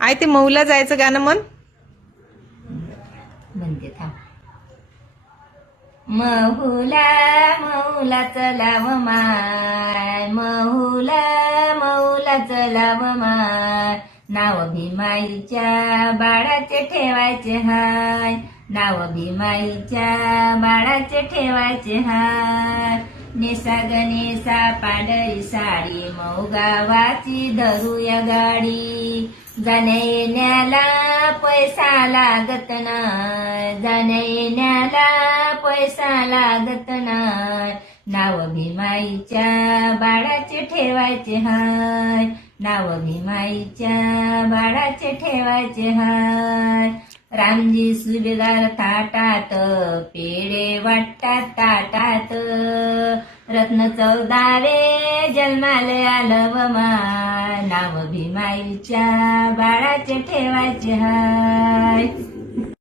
आई ते मऊला जायचं गाणं म्हण. म्हणते थांब. महूला महूला चलाव माय, महूला महूला चलाव माय, नाव भीमाईच्या बाळाचे ठेवायचे हाय, नाव भीमाईच्या बाळाचे ठेवायचे हाय. नेसा गणेसा पांढरी साडी, मऊ गावाची धरूया गाडी, जाण्या येण्याला पैसा लागत नाय, जाण्या येण्याला पैसा लागत नाय, नाव भीमाईच्या बाळाचे ठेवायचे हाय, नाव भीमाईच्या बाळाचे ठेवायचे हाय. रामजी सुभेदार थाटात, पेढे वाटतात ताटात, रत्न 14वे जन्माले आलं व माय, नाव भीमाईच्या बाळाचे ठेवायचे हाय.